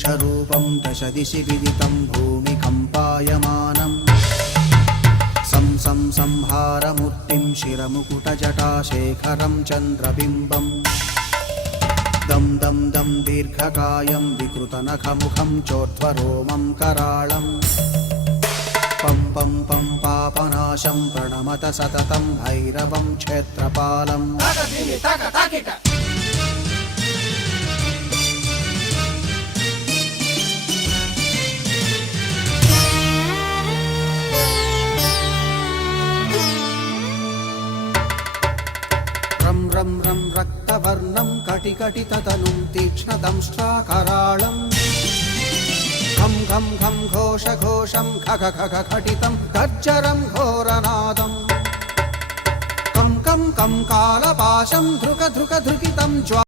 यक्षरूपं दश दिशि विदितं भूमिकम्पायमानम् संहारमूर्तिं शिरमुकुटजटाशेखरं चन्द्रबिम्बम् दं दं दं दीर्घकायं विकृतनखमुखं चोर्ध्वरोमं कराळम् पं पं पं पापनाशं प्रणमत सततं भैरवं क्षेत्रपालम् रं रं रं रक्तवर्णं कटिकटिततनुं तीक्ष्णदंष्ट्राकराळम् घं घं घं घोषघोषं खग खग खटितं गर्जरं घोरनादम् कं कं कं कालपाशं धृक धृक धृकितं ज्वा